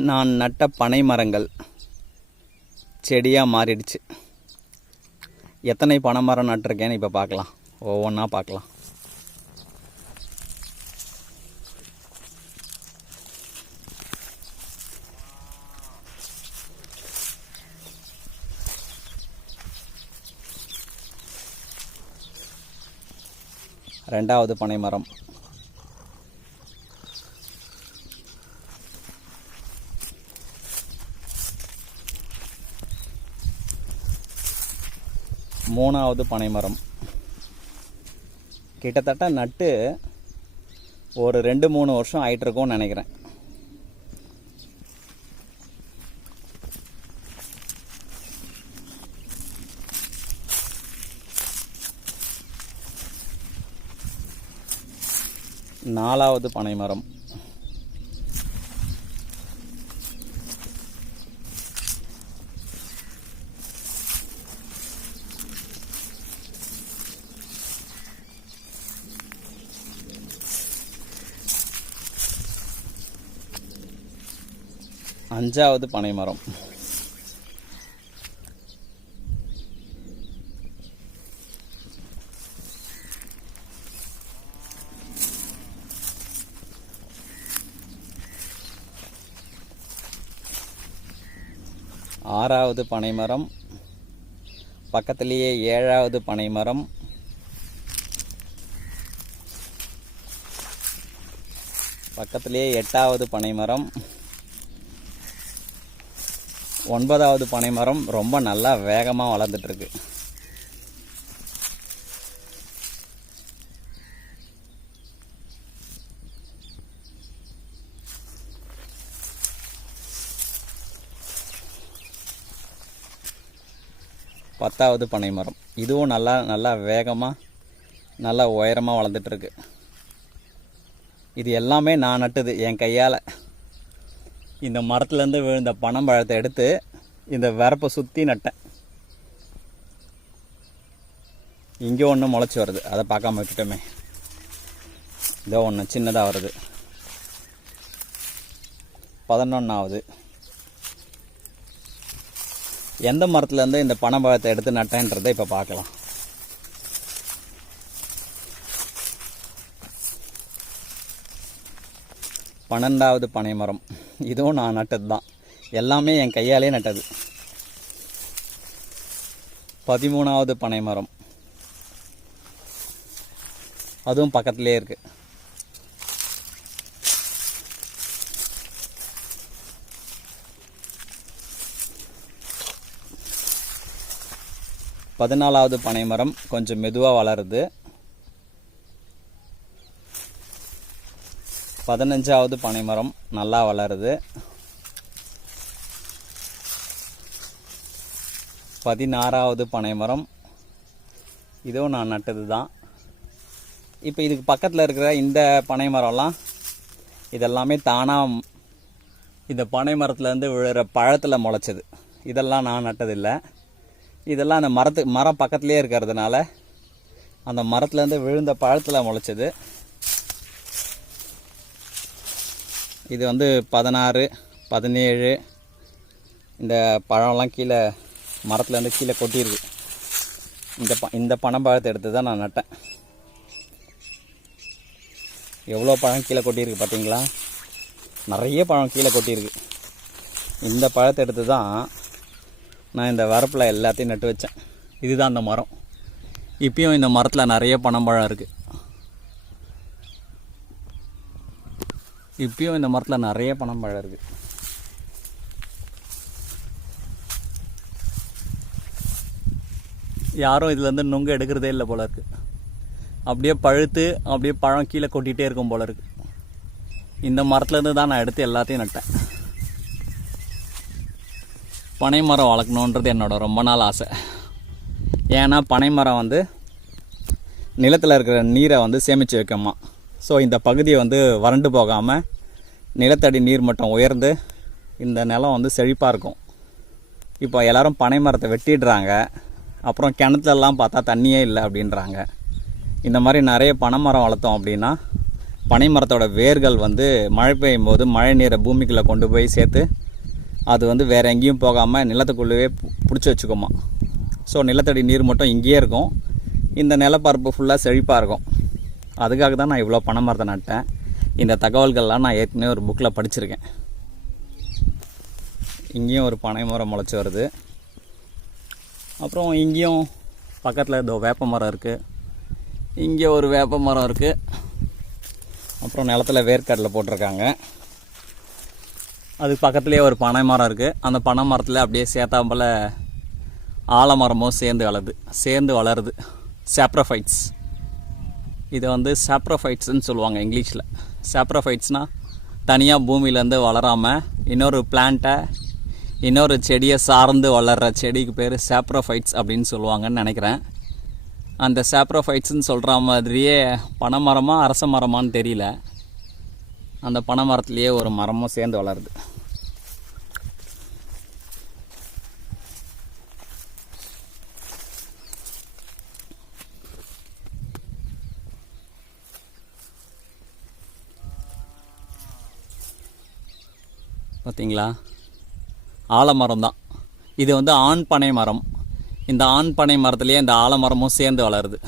நான் நட்ட பனை மரங்கள் செடியாக மாறிடுச்சு. எத்தனை பனை மரம் நட்டிருக்கேன்னு இப்போ பார்க்கலாம், ஒவ்வொன்றா பார்க்கலாம். ரெண்டாவது பனை மரம், மூணாவது பனை மரம். கிட்டத்தட்ட நட்டு ஒரு 2-3 வருஷம் ஆயிட்டிருக்கும்னு நினைக்கிறேன். நாலாவது பனை மரம், அஞ்சாவது பனை மரம், ஆறாவது பனை மரம், பக்கத்திலேயே 7வது பனை மரம், பக்கத்திலேயே 8வது பனை மரம், 9வது பனை மரம் ரொம்ப நல்லா வேகமாக வளர்ந்துட்டுருக்கு. பத்தாவது பனை மரம், இதுவும் நல்லா வேகமாக நல்லா உயரமாக வளர்ந்துட்டுருக்கு. இது எல்லாமே நான் நட்டது என் கையால். இந்த மரத்துலேருந்து விழுந்த பனம்பழத்தை எடுத்து இந்த வரப்பை சுற்றி நட்டேன். இங்கே ஒன்று முளைச்சி வருது, அதை பார்க்காம விட்டுட்டோமே. இதோ ஒன்று சின்னதாக வருது. 11வது. எந்த மரத்துலேருந்து இந்த பனம்பழத்தை எடுத்து நட்டேன்றதை இப்போ பார்க்கலாம். பன்னெண்டாவது பனை மரம், இதுவும் நான் நட்டது தான், எல்லாமே என் கையாலே நட்டது. 13வது பனை மரம், அதுவும் பக்கத்துலேயே இருக்கு. 14வது பனை மரம் கொஞ்சம் மெதுவாக வளருது. 15வது பனை மரம் நல்லா வளருது. 16வது பனை மரம், இதுவும் நான் நட்டது தான். இப்போ இதுக்கு பக்கத்தில் இருக்கிற இந்த பனை மரம்லாம் இதெல்லாமே தானாக இந்த பனை மரத்துலேருந்து விழுற பழத்தில் முளைச்சது. இதெல்லாம் நான் நட்டதில்லை. இதெல்லாம் அந்த மரம் பக்கத்துலேயே இருக்கிறதுனால அந்த மரத்துலேருந்து விழுந்த பழத்தில் முளைச்சது. இது 16, 17 இந்த பழம்லாம் கீழே மரத்துலேருந்து கீழே கொட்டியிருக்கு. இந்த பனம்பழத்தை எடுத்து தான் நான் நட்டேன். எவ்வளோ பழம் கீழே கொட்டியிருக்கு பார்த்தீங்களா? நிறைய பழம் கீழே கொட்டியிருக்கு. இந்த பழத்தை எடுத்து தான் நான் இந்த வரப்பில் எல்லாத்தையும் நட்டு வச்சேன். இதுதான் அந்த மரம். இப்பயும் இந்த மரத்தில் நிறைய பனம்பழம் இருக்குது. இப்பயும் இந்த மரத்தில் நிறைய பனம்பழம் இருக்குது. யாரும் இதுலேருந்து நுங்கு எடுக்கிறதே இல்லை போல இருக்குது. அப்படியே பழுத்து அப்படியே பழம் கீழே கொட்டிகிட்டே இருக்கும் போல இருக்குது. இந்த மரத்துலேருந்து தான் நான் எடுத்து எல்லாத்தையும் நட்டேன். பனை மரம் வளர்க்கணுன்றது என்னோட ரொம்ப நாள் ஆசை. ஏன்னா பனை மரம் நிலத்தில் இருக்கிற நீரை சேமித்து வைக்கமா. ஸோ இந்த பகுதியை வறண்டு போகாமல் நிலத்தடி நீர் மட்டம் உயர்ந்து இந்த நிலம் செழிப்பாக இருக்கும். இப்போ எல்லோரும் பனை மரத்தை வெட்டிடுறாங்க. அப்புறம் கிணத்துலலாம் பார்த்தா தண்ணியே இல்லை அப்படின்றாங்க. இந்த மாதிரி நிறைய பனை மரம் வளர்த்தோம் அப்படின்னா பனை மரத்தோட வேர்கள் வந்து மழை பெய்யும் போது மழை நீரை பூமிக்குள்ளே கொண்டு போய் சேர்த்து அது வந்து வேறு எங்கேயும் போகாமல் நிலத்துக்குள்ளவே பிடிச்சி வச்சுக்குமா. ஸோ நிலத்தடி நீர் மட்டும் இங்கேயே இருக்கும், இந்த நிலப்பரப்பு ஃபுல்லாக செழிப்பாக இருக்கும். அதுக்காக தான் நான் இவ்வளோ பனை மரத்தை நட்டேன். இந்த தகவல்கள்லாம் நான் ஏற்கனவே ஒரு புக்கில் படிச்சிருக்கேன். இங்கேயும் ஒரு பனை மரம் முளைச்சி வருது. அப்புறம் இங்கேயும் பக்கத்தில் ஏதோ வேப்ப மரம் இருக்குது, இங்கே ஒரு வேப்ப மரம் இருக்குது. அப்புறம் நிலத்தில் வேர்க்கடலை போட்டிருக்காங்க. அதுக்கு பக்கத்துலேயே ஒரு பனை மரம் இருக்குது. அந்த பனை மரத்தில் அப்படியே சேர்த்தாம்பல ஆலமரமும் சேர்ந்து வளருது சாப்ரோஃபைட்ஸ். இதை வந்து சாப்ரோஃபைட்ஸ்ன்னு சொல்லுவாங்க இங்கிலீஷில். சாப்ரோஃபைட்ஸ்னால் தனியாக பூமியிலேருந்து வளராமல் இன்னொரு செடியை சார்ந்து வளர்கிற செடிக்கு பேர் சாப்ரோஃபைட்ஸ் அப்படின்னு சொல்லுவாங்கன்னு நினைக்கிறேன். அந்த சாப்ரோஃபைட்ஸ்ன்னு சொல்கிற மாதிரியே பனை மரமா அரச மரமானு தெரியல, அந்த பனை மரத்துலேயே ஒரு மரமும் சேர்ந்து வளருது. பார்த்தீங்களா, ஆலமரம் தான் இது. வந்து ஆண் பனை மரம். இந்த ஆண் பனை மரத்துலேயே இந்த ஆலமரமும் சேர்ந்து வளருது.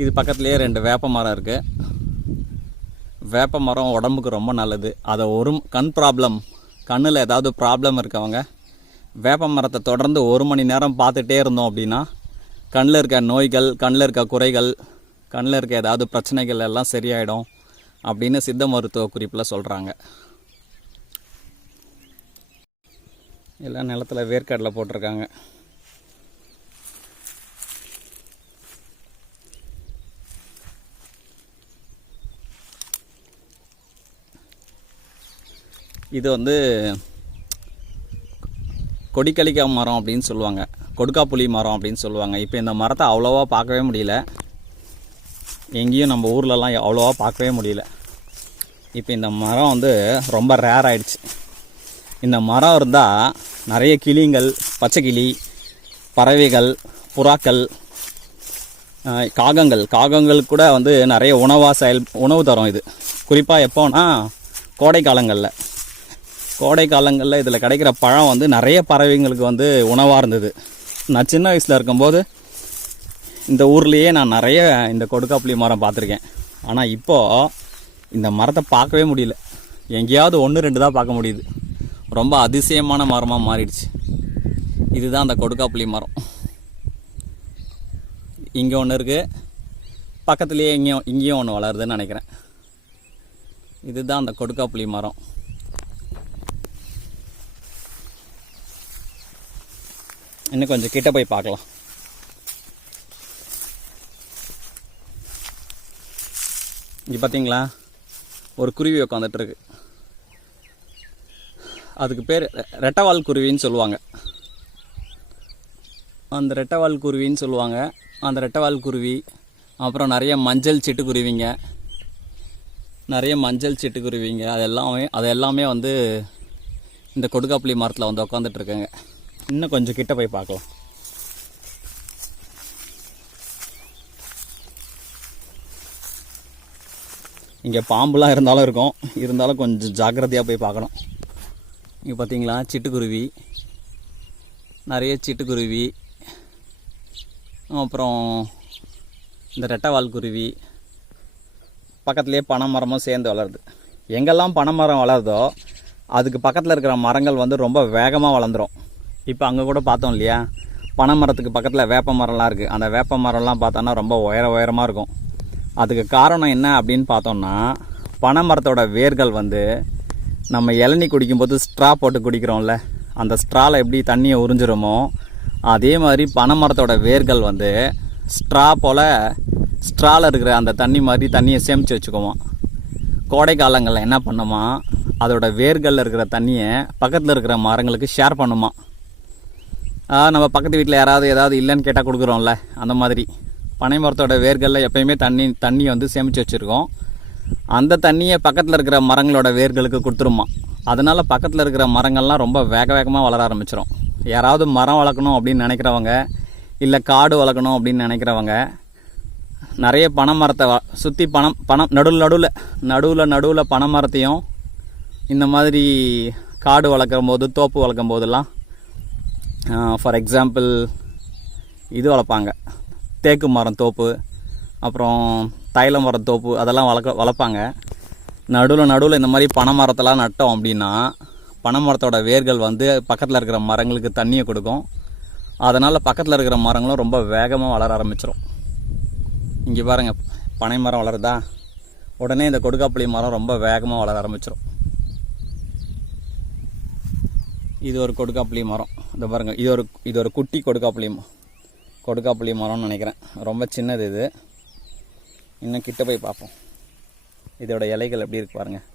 இது பக்கத்துலேயே 2 வேப்ப மரம் இருக்குது. வேப்ப மரம் உடம்புக்கு ரொம்ப நல்லது. அதை கண்ணில் ஏதாவது ப்ராப்ளம் இருக்கவங்க வேப்ப மரத்தை தொடர்ந்து 1 மணி நேரம் பார்த்துட்டே இருந்தோம் அப்படின்னா கண்ணில் இருக்க நோய்கள், கண்ணில் இருக்க குறைகள், கண்ணில் இருக்க ஏதாவது பிரச்சனைகள் எல்லாம் சரியாயிடும் அப்படின்னு சித்த மருத்துவ குறிப்பில் சொல்கிறாங்க. எல்லாம் நிலத்தில் வேர்க்கடலை போட்டிருக்காங்க. இது வந்து கொடிக்கலிக்கா மரம் அப்படின்னு சொல்லுவாங்க, கொடுக்காப்புளி மரம் அப்படின்னு சொல்லுவாங்க. இப்போ இந்த மரத்தை அவ்வளோவா பார்க்கவே முடியல, எங்கேயும் நம்ம ஊர்லலாம் அவ்வளோவா பார்க்கவே முடியல. இப்போ இந்த மரம் வந்து ரொம்ப ரேர் ஆகிடுச்சு. இந்த மரம் இருந்தால் நிறைய கிளிங்கள், பச்சைக்கிளி, பறவைகள், புறாக்கள், காகங்களுக்கு கூட வந்து நிறைய உணவு தரும். இது குறிப்பாக எப்போனா கோடை காலங்களில் இதில் கிடைக்கிற பழம் வந்து நிறைய பறவைங்களுக்கு வந்து உணவாக இருந்தது. நான் சின்ன வயசில் இருக்கும்போது இந்த ஊர்லேயே நான் நிறைய இந்த கொடுக்காப்புளி மரம் பார்த்துருக்கேன். ஆனால் இப்போது இந்த மரத்தை பார்க்கவே முடியல, எங்கேயாவது 1-2 தான் பார்க்க முடியுது. ரொம்ப அதிசயமான மரமாக மாறிடுச்சு. இதுதான் அந்த கொடுக்காப்புளி மரம். இங்கே ஒன்று இருக்குது, பக்கத்துலேயே இங்கேயும் ஒன்று வளருதுன்னு நினைக்கிறேன். இதுதான் அந்த கொடுக்காப்புளி மரம். இன்னும் கொஞ்சம் கிட்ட போய் பார்க்கலாம். இங்கே பார்த்தீங்களா, ஒரு குருவி உட்காந்துட்டுருக்கு. அதுக்கு பேர் ரெட்டைவால் குருவின்னு சொல்லுவாங்க. அந்த ரெட்டைவால் குருவி, அப்புறம் நிறைய மஞ்சள் சிட்டுக்குருவிங்க, அது எல்லாமே வந்து இந்த கொடுக்காப்புளி மரத்தில் வந்து உட்காந்துட்ருக்குங்க. இன்னும் கொஞ்சம் கிட்ட போய் பார்க்கலாம். இங்கே பாம்புலாம் இருந்தாலும் கொஞ்சம் ஜாக்கிரதையாக போய் பார்க்கணும். இங்கே பார்த்தீங்களா, சிட்டுக்குருவி, நிறைய சிட்டுக்குருவி, அப்புறம் இந்த ரெட்டைவால் குருவி, பக்கத்துலேயே பனை மரமும் சேர்ந்து வளருது. எங்கெல்லாம் பனை மரம் வளருதோ அதுக்கு பக்கத்தில் இருக்கிற மரங்கள் வந்து ரொம்ப வேகமாக வளர்ந்துடும். இப்போ அங்கே கூட பார்த்தோம் இல்லையா, பனை மரத்துக்கு பக்கத்தில் வேப்ப மரம்லாம் இருக்குது. அந்த வேப்ப மரம்லாம் பார்த்தோன்னா ரொம்ப உயரமாக இருக்கும். அதுக்கு காரணம் என்ன அப்படின்னு பார்த்தோம்னா, பனை மரத்தோட வேர்கள் வந்து நம்ம இளநீ குடிக்கும்போது ஸ்ட்ரா போட்டு குடிக்கிறோம்ல, அந்த ஸ்ட்ராவில் எப்படி தண்ணியை உறிஞ்சிருமோ அதே மாதிரி பனை மரத்தோட வேர்கள் வந்து ஸ்ட்ராவில் இருக்கிற அந்த தண்ணி மாதிரி தண்ணியை சேமித்து வச்சுக்குவோம். கோடை காலங்களில் என்ன பண்ணுமா, அதோட வேர்களில் இருக்கிற தண்ணியை பக்கத்தில் இருக்கிற மரங்களுக்கு ஷேர் பண்ணுமா. நம்ம பக்கத்து வீட்டில் ஏதாவது இல்லைன்னு கேட்டால் கொடுக்குறோம்ல, அந்த மாதிரி பனை மரத்தோட வேர்களில் எப்பயுமே தண்ணி வந்து சேமித்து வச்சுருக்கோம். அந்த தண்ணியை பக்கத்தில் இருக்கிற மரங்களோட வேர்களுக்கு கொடுத்துருமா. அதனால் பக்கத்தில் இருக்கிற மரங்கள்லாம் ரொம்ப வேகமாக வளர ஆரம்பிச்சிடும். யாராவது மரம் வளர்க்கணும் அப்படின்னு நினைக்கிறவங்க இல்லை காடு வளர்க்கணும் அப்படின்னு நினைக்கிறவங்க நிறைய பனை மரத்தை சுற்றி நடுவில் பனை மரத்தையும் இந்த மாதிரி காடு வளர்க்கும் போது தோப்பு வளர்க்கும் போதெல்லாம் ஃபார் எக்ஸாம்பிள் இது வளர்ப்பாங்க, தேக்கு மரம் தோப்பு, அப்புறம் தைல மரம் தோப்பு, அதெல்லாம் வளர்ப்பாங்க. நடுவில் இந்த மாதிரி பனை மரத்தெல்லாம் நட்டோம் அப்படின்னா பனை மரத்தோட வேர்கள் வந்து பக்கத்தில் இருக்கிற மரங்களுக்கு தண்ணியை கொடுக்கும். அதனால் பக்கத்தில் இருக்கிற மரங்களும் ரொம்ப வேகமாக வளர ஆரம்பிச்சிடும். இங்கே பாருங்கள், பனை மரம் வளருதா, உடனே இந்த கொடுக்காப்புளி மரம் ரொம்ப வேகமாக வளர ஆரம்பிச்சிடும். இது ஒரு கொடுக்காப்புளி மரம், இந்த பாருங்கள், இது ஒரு குட்டி கொடுக்காப்புளி மரம்னு நினைக்கிறேன். ரொம்ப சின்னது இது. இன்னும் கிட்ட போய் பார்ப்போம். இதோட இலைகள் எப்படி இருக்கு பாருங்கள்.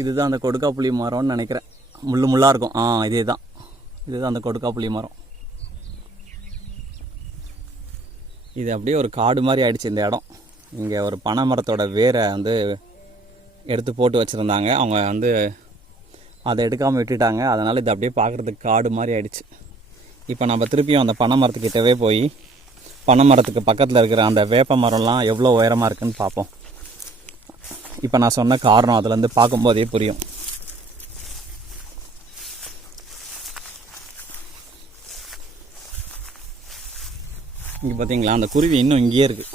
இதுதான் அந்த கொடுக்காப்புளி மரம்னு நினைக்கிறேன். முள்ளாக இருக்கும். இதுதான் அந்த கொடுக்காப்புளி மரம். இது அப்படியே ஒரு காடு மாதிரி ஆயிடுச்சு இந்த இடம். இங்கே ஒரு பனை மரத்தோட வேரை வந்து எடுத்து போட்டு வச்சுருந்தாங்க. அவங்க வந்து அதை எடுக்காமல் விட்டுட்டாங்க. அதனால் இது அப்படியே பார்க்குறதுக்கு காடு மாதிரி ஆயிடுச்சு. இப்போ நம்ம திருப்பியும் அந்த பனை மரத்துக்கிட்டவே போய் பனை மரத்துக்கு பக்கத்தில் இருக்கிற அந்த வேப்ப மரம்லாம் எவ்வளோ உயரமாக இருக்குதுன்னு பார்ப்போம். இப்போ நான் சொன்ன காரணம் அதுலேருந்து பார்க்கும்போதே புரியும். இங்கே பார்த்தீங்களா, அந்த குருவி இன்னும் இங்கேயே இருக்குது.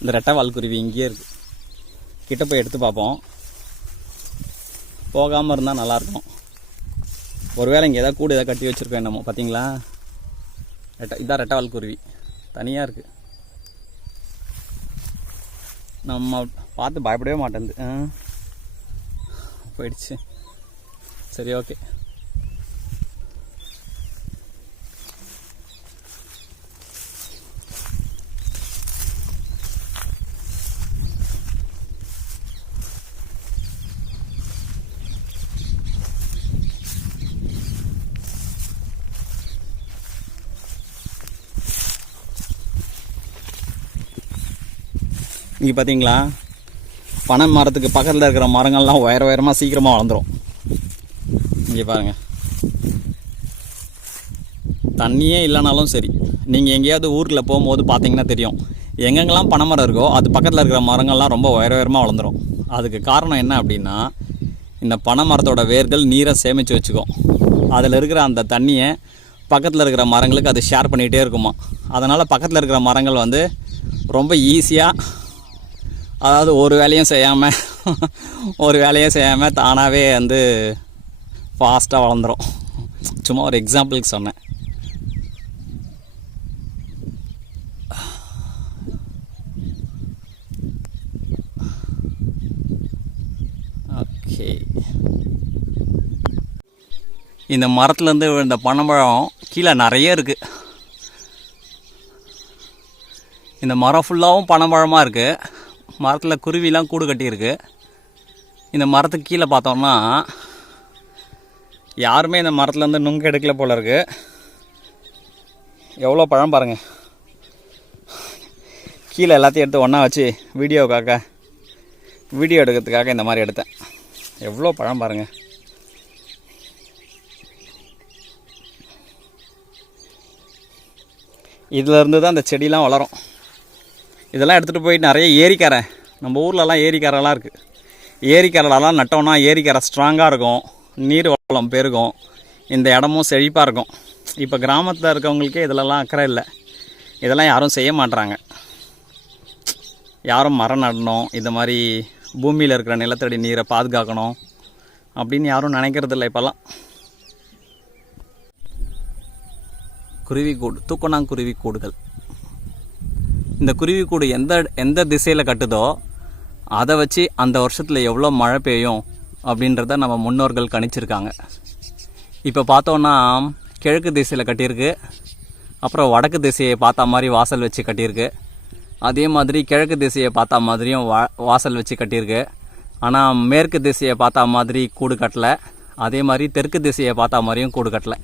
இந்த ரெட்டைவால் குருவி இங்கேயே இருக்குது. கிட்ட போய் எடுத்து பார்ப்போம். போகாமல் இருந்தால் நல்லாயிருக்கும். ஒருவேளை இங்கே எதாவது கூடு கட்டி வச்சுருக்கோம் என்னமோ. பார்த்தீங்களா, இதான் ரெட்டைவால் குருவி தனியாக இருக்குது. நம்ம பார்த்து பயப்படவே மாட்டேங்குது. போயிடுச்சு. சரி, ஓகே. இங்கே பார்த்தீங்களா, பனை மரத்துக்கு பக்கத்தில் இருக்கிற மரங்கள்லாம் உயரமாக சீக்கிரமாக வளர்ந்துடும். இங்கே பாருங்கள், தண்ணியே இல்லைனாலும் சரி, நீங்கள் எங்கேயாவது ஊரில் போகும்போது பார்த்தீங்கன்னா தெரியும், எங்கெங்கெல்லாம் பனை மரம் இருக்கோ அது பக்கத்தில் இருக்கிற மரங்கள்லாம் ரொம்ப உயரமாக வளர்ந்துடும். அதுக்கு காரணம் என்ன அப்படின்னா, இந்த பனை மரத்தோட வேர்கள் நீரை சேமித்து வச்சுக்கும். அதில் இருக்கிற அந்த தண்ணியை பக்கத்தில் இருக்கிற மரங்களுக்கு அது ஷேர் பண்ணிகிட்டே இருக்குமா. அதனால் பக்கத்தில் இருக்கிற மரங்கள் வந்து ரொம்ப ஈஸியாக, அதாவது ஒரு வேலையும் செய்யாமல் தானாகவே வந்து ஃபாஸ்ட்டாக வளர்ந்துடும். சும்மா ஒரு எக்ஸாம்பிளுக்கு சொன்னேன். ஓகே, இந்த மரத்துலேருந்து இந்த பனைப்பழம் கீழே நிறைய இருக்குது. இந்த மரம் ஃபுல்லாகவும் பனைப்பழமாக இருக்குது. மரத்தில் குருவிலாம் கூடு கட்டியிருக்கு. இந்த மரத்துக்கு கீழே பார்த்தோம்னா யாருமே இந்த மரத்துலேருந்து நுங்கு எடுக்கல போல இருக்கு. எவ்வளோ பழம் பாருங்கள். கீழே எல்லாத்தையும் எடுத்து ஒன்றா வச்சு வீடியோ எடுக்கிறதுக்காக இந்த மாதிரி எடுத்தேன். எவ்வளோ பழம் பாருங்கள். இதிலேருந்து தான் இந்த செடிலாம் வளரும். இதெல்லாம் எடுத்துகிட்டு போய் நிறைய ஏரிக்கரை, நம்ம ஊர்லலாம் ஏரிக்கரைலாம் இருக்குது. ஏரிக்கரைலாம் நட்டோன்னா ஏரிக்கரை ஸ்ட்ராங்காக இருக்கும், நீர் வளம் பெருகும், இந்த இடமும் செழிப்பாக இருக்கும். இப்போ கிராமத்தில் இருக்கவங்களுக்கே இதிலலாம் அக்கறை இல்லை. இதெல்லாம் யாரும் செய்ய மாட்டுறாங்க. யாரும் மரம் நடணும், இந்த மாதிரி பூமியில் இருக்கிற நிலத்தடி நீரை பாதுகாக்கணும் அப்படின்னு யாரும் நினைக்கிறதில்ல இப்போல்லாம். குருவிக்கூடு, தூக்கணாங்குருவி கூடுகள். இந்த குருவிக்கூடு எந்த திசையில் கட்டுதோ அதை வச்சு அந்த வருஷத்தில் எவ்வளோ மழை பெய்யும் அப்படின்றத நம்ம முன்னோர்கள் கணிச்சிருக்காங்க. இப்போ பார்த்தோன்னா கிழக்கு திசையில் கட்டியிருக்கு, அப்புறம் வடக்கு திசையை பார்த்தா மாதிரி வாசல் வச்சு கட்டியிருக்கு. அதே மாதிரி கிழக்கு திசையை பார்த்தா மாதிரியும் வாசல் வச்சு கட்டியிருக்கு. ஆனால் மேற்கு திசையை பார்த்தா மாதிரி கூடு கட்டலை. அதே மாதிரி தெற்கு திசையை பார்த்தா மாதிரியும் கூடு கட்டலை.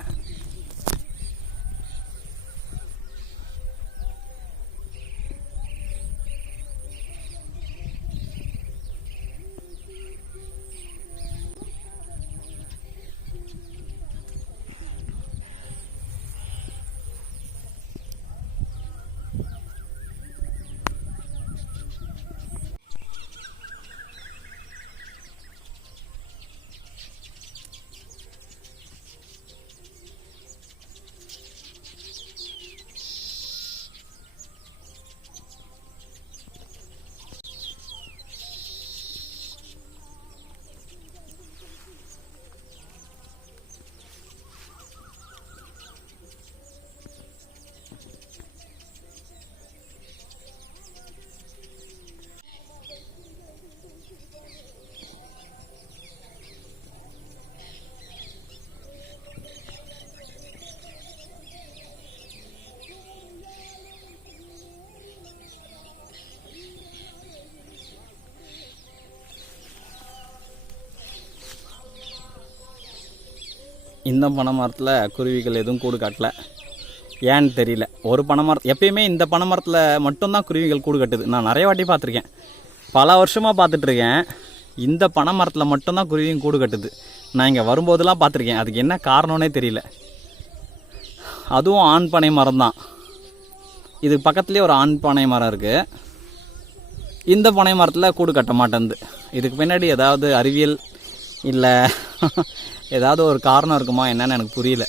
இந்த பனை மரத்தில் குருவிகள் எதுவும் கூடு கட்டலை. ஏன்னு தெரியல. ஒரு பனை மரம் எப்பயுமே இந்த பனை மரத்தில் மட்டும்தான் குருவிகள் கூடு கட்டுது. நான் நிறைய வாட்டி பார்த்துருக்கேன், பல வருஷமாக பார்த்துட்ருக்கேன். இந்த பனை மரத்தில் மட்டும்தான் குருவியும் கூடு கட்டுது. நான் இங்கே வரும்போதெல்லாம் பார்த்துருக்கேன். அதுக்கு என்ன காரணம்னே தெரியல. அதுவும் ஆண் பனை மரம் தான். இது பக்கத்துலேயே ஒரு ஆண் பனை மரம் இருக்குது. இந்த பனை மரத்தில் கூடு கட்ட மாட்டேங்குது. இதுக்கு பின்னாடி ஏதாவது அறிவியல் இல்லை ஏதாவது ஒரு காரணம் இருக்குமா என்னன்னு எனக்கு புரியல.